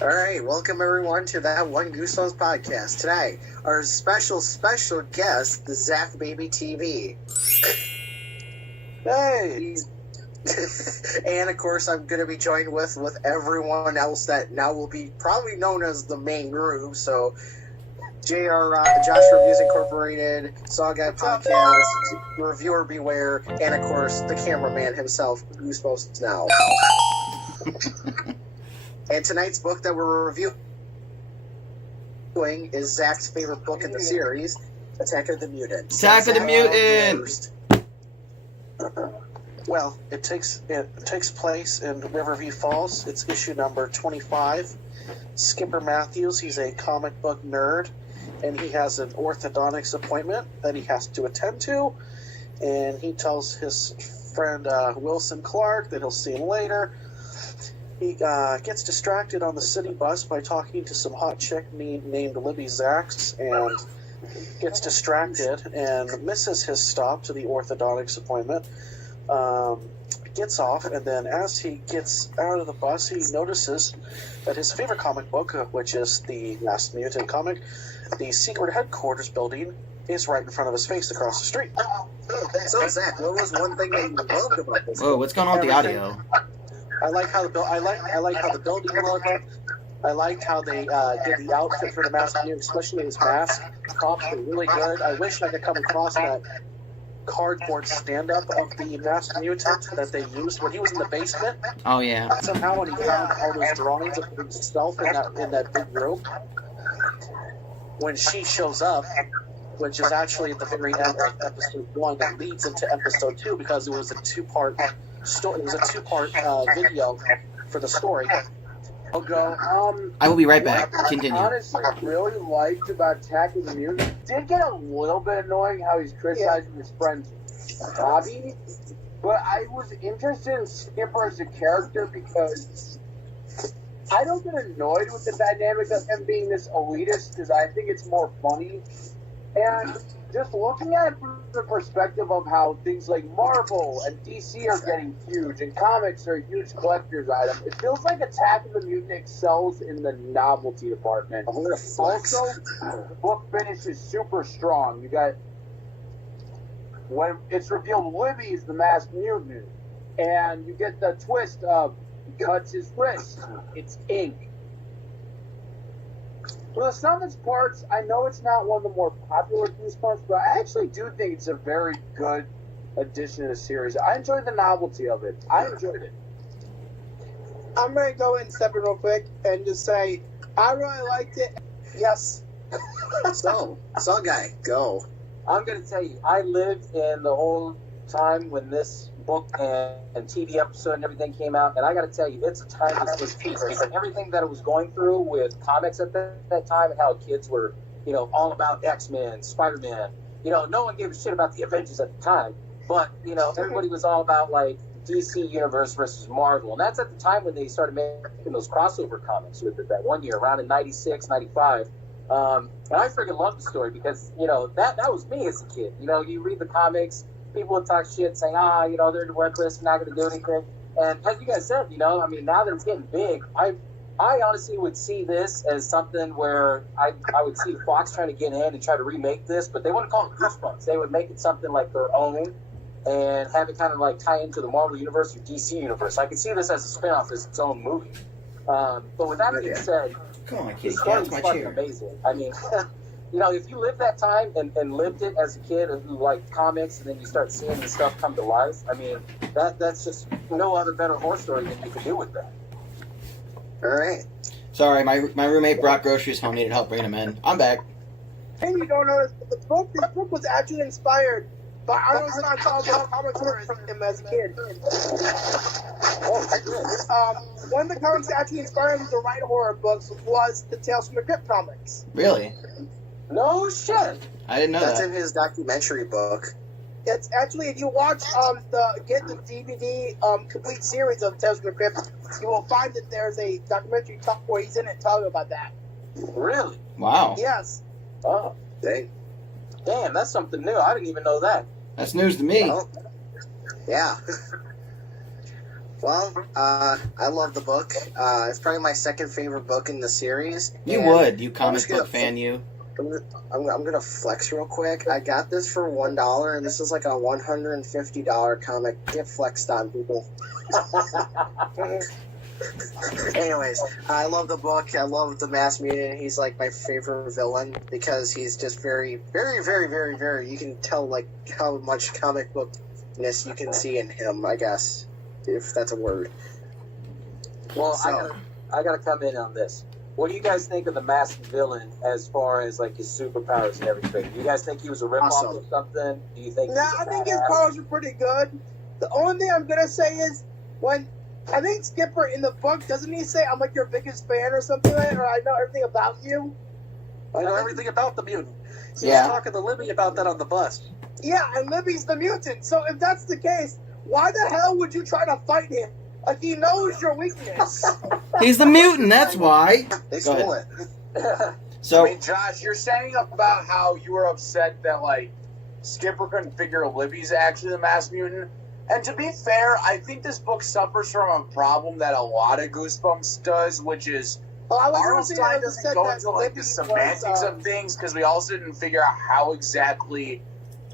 All right, welcome everyone to that One Goosebumps podcast. Today, our special guest, the ZakBabyTV. Hey! And of course, I'm going to be joined with everyone else that now will be probably known as the main group. So, Josh Reviews Incorporated, SaWGuY Podcast, Reviewer Beware, and of course, the cameraman himself, Goosebumps Now. And tonight's book that we're reviewing is Zach's favorite book in the series, Attack of the Mutant. Attack of the Mutant! Well, it takes place in Riverview Falls. It's issue number 25. Skipper Matthews, he's a comic book nerd, and he has an orthodontics appointment that he has to attend to. And he tells his friend Wilson Clark that he'll see him later. He gets distracted on the city bus by talking to some hot chick named Libby Zacks, and gets distracted and misses his stop to the orthodontics appointment. Gets off, and then as he gets out of the bus, he notices that his favorite comic book, which is the Masked Mutant comic, the secret headquarters building, is right in front of his face across the street. So, Zach, what was one thing that you loved about this? Whoa, what's going on with the audio? I like how the building looked. I liked how they did the outfit for the Masked Mutant, especially his mask. Props were really good. I wish I could come across that cardboard stand-up of the Masked Mutant that they used when he was in the basement. Oh yeah. Somehow when he found all those drawings of himself in that big room, when she shows up, which is actually at the very end of episode 1, that leads into episode 2 because it was a two-part story. It was a two-part video for the story. I'll go. I will be right back. Continue. Honestly, I really liked about Attack of the Mutant. It did get a little bit annoying how he's criticizing his friend's hobby, but I was interested in Skipper as a character because I don't get annoyed with the dynamic of him being this elitist because I think it's more funny. And just looking at it from the perspective of how things like Marvel and DC are getting huge and comics are a huge collector's item, it feels like Attack of the Mutant excels in the novelty department. Also, the book finish is super strong. You got, when it's revealed Libby is the Masked Mutant, and you get the twist of he cuts his wrist. It's ink. For the sum of its parts, I know it's not one of the more popular Goosebumps, but I actually do think it's a very good addition to the series. I enjoyed the novelty of it. I enjoyed it. I'm going to go and step in real quick and just say, I really liked it. Yes. So, SaWGuY, go. I'm going to tell you, I lived in the whole time when this book and TV episode and everything came out, and I got to tell you, it's a timeless piece because everything that it was going through with comics at that time and how kids were, all about X-Men, Spider-Man. No one gave a shit about the Avengers at the time, but everybody was all about like DC Universe versus Marvel, and that's at the time when they started making those crossover comics with it that one year around in 96, 95. And I freaking love the story because that was me as a kid. You read the comics. People would talk shit saying, they're worthless, not going to do anything. And as you guys said, now that it's getting big, I honestly would see this as something where I would see Fox trying to get in and try to remake this, but they wouldn't call it Goosebumps. They would make it something like their own and have it kind of like tie into the Marvel Universe or DC Universe. I could see this as a spin-off as its own movie. But with that being said, Come on, the kid. story That's is my fucking chair. amazing. I mean... if you lived that time and lived it as a kid who liked comics and then you start seeing the stuff come to life, I mean, that's just no other better horror story than you could do with that. All right. Sorry, my roommate brought groceries home. Needed help bringing them in. I'm back. And you don't know this book was actually inspired by Arnold Schwarzenegger's comic stories from him as a kid. One of the comics that actually inspired him to write horror books was the Tales from the Crypt comics. Really? No shit. I didn't know That's that. in his documentary book. It's actually, if you watch get the DVD complete series of Tales from the Crypt, you will find that there's a documentary where he's in it talking about that. Really? Wow. Yes. Oh, damn, that's something new. I didn't even know that. That's news to me. Well, yeah. Well, I love the book. It's probably my second favorite book in the series. You And would, you I'm comic just gonna- book fan, you. I'm gonna flex real quick. I got this for $1, and this is like a $150 comic. Get flexed on, people. Anyways, I love the book. I love the Masked Mutant. He's like my favorite villain because he's just very, very, very, very, very. You can tell like how much comic bookness you can see in him. I guess, if that's a word. Well, So- I gotta come in on this. What do you guys think of the masked villain as far as like his superpowers and everything? Do you guys think he was a ripoff Awesome. or something? Do you think? Nah, he's a I think his badass? powers are pretty good. The only thing I'm gonna say is when I think Skipper in the book doesn't he say I'm like your biggest fan or something like that, or I know everything about you? I know everything about the mutant. He Yeah. was talking to Libby about that on the bus. Yeah, and Libby's the mutant. So if that's the case, why the hell would you try to fight him? Like he knows your weakness. He's the mutant, that's why. They Go stole ahead. it. So, I mean, Josh, you're saying about how you were upset that, like, Skipper couldn't figure Libby's actually the Masked Mutant. And to be fair, I think this book suffers from a problem that a lot of Goosebumps does, which is Oh, I was gonna say Arlstein I just doesn't said go that into, like, Libby the was, semantics of things, because we also didn't figure out how exactly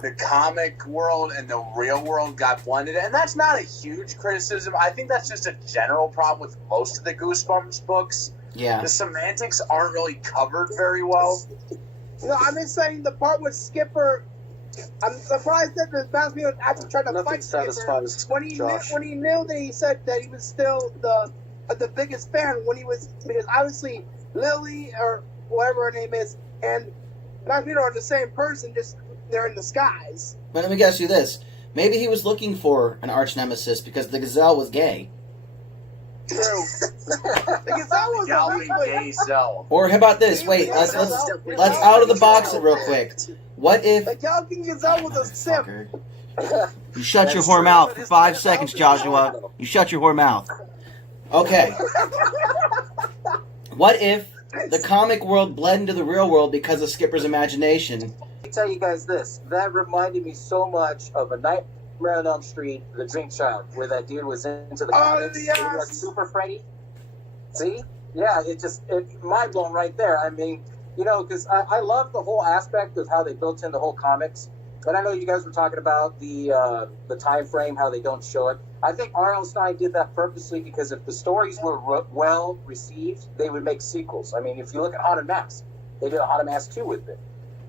the comic world and the real world got blended. And that's not a huge criticism. I think that's just a general problem with most of the Goosebumps books. yeah. The semantics aren't really covered very well. No, I'm just saying the part with Skipper. I'm surprised that the Masked Mutant actually tried to Nothing fight Skipper satisfies when he Josh. knew that he said that he was still the biggest fan when he was, because obviously Lily or whatever her name is and Masked Mutant are the same person, just they're in disguise. But let me ask you this. Maybe he was looking for an arch nemesis because the gazelle was gay. True. Because that was Gallery Gay Cell. Or how about this? Wait, let's out of the box it real quick. What if... The Galkin Gazelle was a simp. Motherfucker. You shut your whore mouth for 5 seconds, Joshua. You shut your whore mouth. Okay. What if the comic world bled into the real world because of Skipper's imagination? Let me tell you guys this. That reminded me so much of A Nightmare on Elm Street, The Dream Child, where that dude was into the comics. yes. He was Super Freddy. See? Yeah, it mind blown right there. I mean, you know, because I love the whole aspect of how they built in the whole comics. But I know you guys were talking about the time frame, how they don't show it. I think Arlstein did that purposely because if the stories were well received, they would make sequels. I mean, if you look at Haunted Mask, they did a Haunted Mask 2 with it.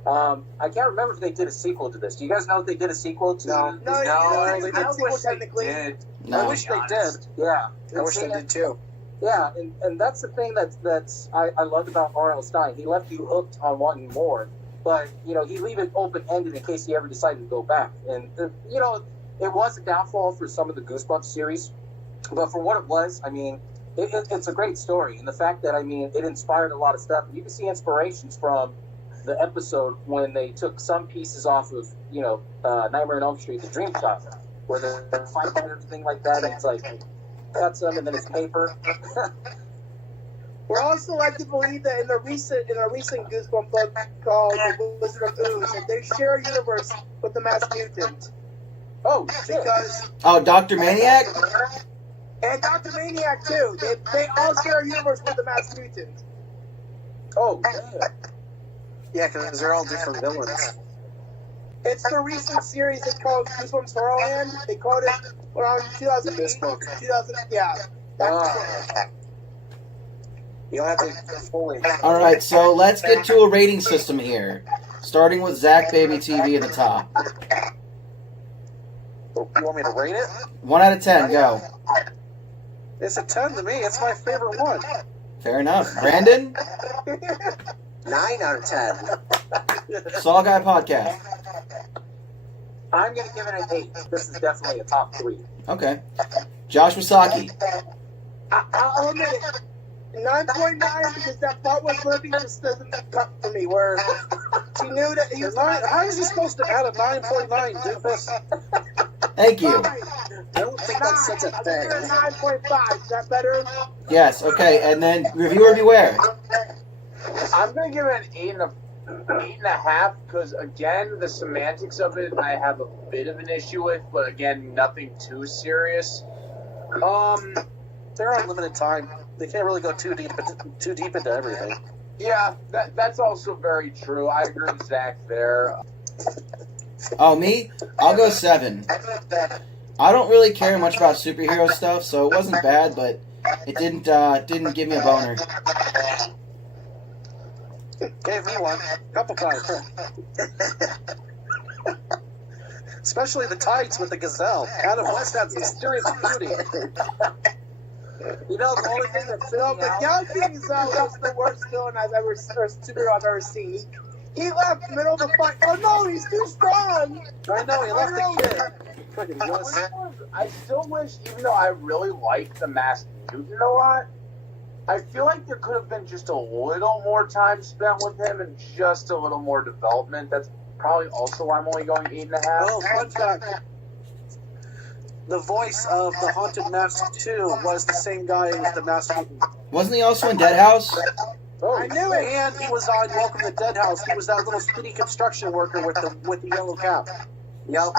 I can't remember if they did a sequel to this. Do you guys know if they did a sequel to No, No, I I don't wish they technically. did. I No. wish they did. Yeah. I wish they did too. Yeah, and that's the thing that's I loved about R.L. Stein. He left you hooked on wanting more, but, you know, he leave it open-ended in case he ever decided to go back. And, you know, it was a downfall for some of the Goosebumps series, but for what it was, I mean, it's a great story. And the fact that, I mean, it inspired a lot of stuff. You can see inspirations from the episode when they took some pieces off of, you know, Nightmare on Elm Street, The Dream Child, where they're fighting and everything like that, and it's like, cut some and then it's paper. We're also led to believe that in a recent Goosebumps book called The Wizard of Ooze, that they share a universe with the Masked Mutant. Oh, shit. Because Oh, Dr. Maniac? and Dr. Maniac too. They all share a universe with the Masked Mutant. Oh, damn. Yeah, because they're all different villains. It's the recent series they called Goosebumps Horrorland. They called it around 2008. This book. 2000, yeah. You don't have to fully. Alright, so let's get to a rating system here. Starting with ZakBabyTV at the top. You want me to rate it? 1 out of 10, go. It's a 10 to me. It's my favorite one. Fair enough. Brandon? 9 out of 10. SaWGuY Podcast. I'm going to give it an 8. This is definitely a top 3. Okay. Josh Wasaki. I'll admit it. 9.9 because that part with Libby just doesn't cut for me. Where she knew that he was How is he supposed to add a 9.9, doofus? Thank you. fine. I don't think that's such a I'll give it a thing. 9.5. Is that better? Yes, okay, and then reviewer beware. I'm gonna give it an 8.5 because again the semantics of it I have a bit of an issue with, but again nothing too serious. They're on limited time. They can't really go too deep into everything. Yeah, that's also very true. I agree with Zach there. Oh, me? I'll go 7. I don't really care much about superhero stuff, so it wasn't bad, but it didn't give me a boner. Gave me one a couple times. Especially the tights with the gazelle. Adam West had some serious beauty. You know, the only thing that No, the Galaxy Gazelle was the worst villain or superhero I've ever seen. He left in the middle of the fight. Oh no, he's too strong! I know, he left the kid. Freaking wuss. I still wish, even though I really liked the Masked Mutant a lot, I feel like there could have been just a little more time spent with him and just a little more development. That's probably also why I'm only going 8.5. Oh, fun fact. The voice of the Haunted Mask 2 was the same guy as the Masked Mutant. Wasn't he also in Deadhouse? I knew it! And he was on Welcome to Deadhouse. He was that little skinny construction worker with the yellow cap. Yep.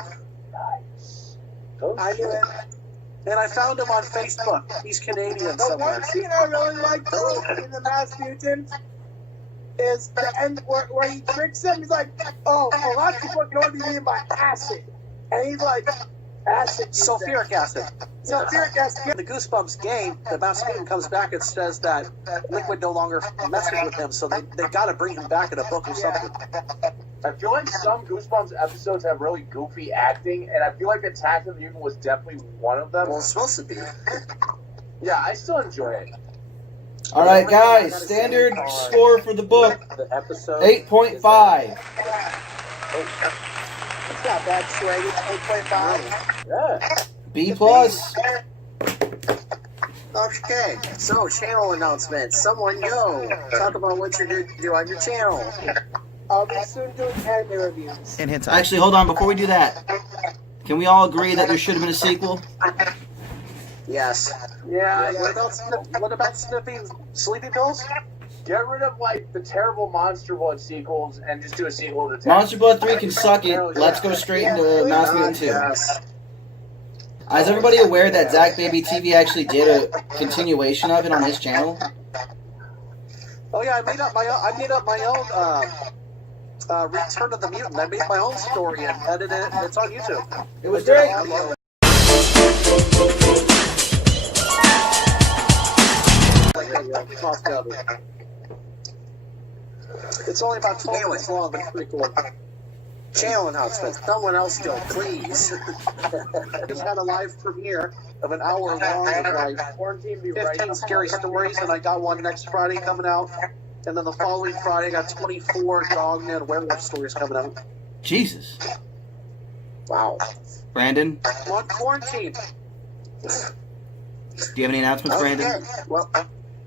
I knew it. And I found him on Facebook. He's Canadian The somewhere. one scene I really liked in the Masked Mutant is the end where he tricks him. He's like, oh, a lot of people are going to be eaten by acid. And he's like, acid. Sulfuric acid. Sulfuric acid. In the Goosebumps game, the Masked Mutant comes back and says that Liquid no longer messes with him, so they got to bring him back in a book or something. I feel like some Goosebumps episodes have really goofy acting, and I feel like Attack of the Mutant was definitely one of them. Well, it's supposed to be. Yeah, I still enjoy it. All right, guys. Standard score for the book: the episode 8.5. It's not bad, Sway. It's 8.5. Yeah. B plus. Okay, so channel announcement. Someone go. Talk about what you're going to do on your channel. I'll be soon doing anime reviews. And hentai. Actually, hold on. Before we do that, can we all agree that there should have been a sequel? Yes. Yeah, what about sniffing sleeping pills? Get rid of, like, the terrible Monster Blood sequels and just do a sequel to Attack. Monster Blood 3 can suck it. Let's go straight into Masked Mutant 2. Yes. Is everybody aware that ZakBabyTV actually did a continuation of it on his channel? Oh yeah, I made up my own Return of the Mutant. I made my own story and edited it, and it's on YouTube. It was great. I love it. It's only about 12 minutes long, but it's pretty cool. Channel announcement. Someone else go, please. Just had a live premiere of an hour long of like 15 scary stories, and I got one next Friday coming out. And then the following Friday, I got 24 dogman werewolf stories coming out. Jesus. Wow. Brandon, I'm on quarantine. do you have any announcements, Brandon?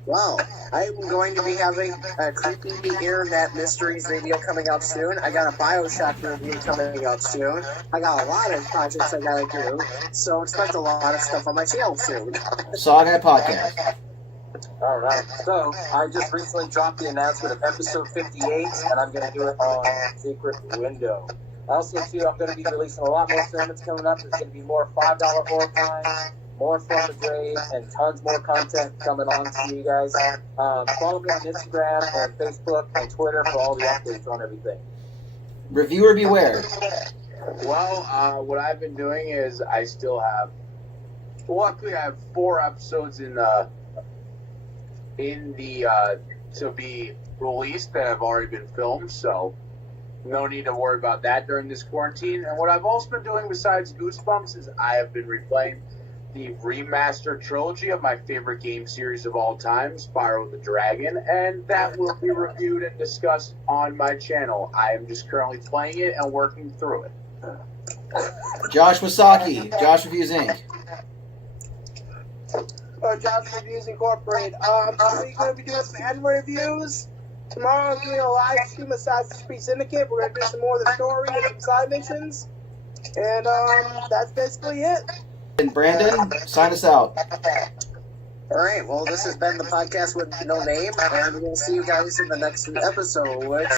Well, I'm going to be having a creepy internet mysteries video coming out soon. I got a BioShock review coming out soon. I got a lot of projects I gotta do, so expect a lot of stuff on my channel soon. SaWGuY Podcast. All right. So I just recently dropped the announcement of episode 58, and I'm going to do it on Secret Window. Also, too, I'm going to be releasing a lot more sermons coming up. There's going to be more $5 horror times, more From the Grave, and tons more content coming on to you guys. Follow me on Instagram and Facebook and Twitter for all the updates on everything. Reviewer beware. Well, what I've been doing is I still have... Luckily, I have 4 episodes in the to be released that have already been filmed, so no need to worry about that during this quarantine. And what I've also been doing besides Goosebumps is I have been replaying the remastered trilogy of my favorite game series of all time, Spyro the Dragon, and that will be reviewed and discussed on my channel. I am just currently playing it and working through it. Josh Wasaki, Josh Reviews Inc. Josh Reviews Incorporated. I'm going to be doing some anime reviews. Tomorrow I'm doing a live stream of Assassin's Creed Syndicate. We're going to do some more of the story and some side missions. And that's basically it. And Brandon, sign us out. Alright, well, this has been the podcast with no name, and we'll see you guys in the next episode.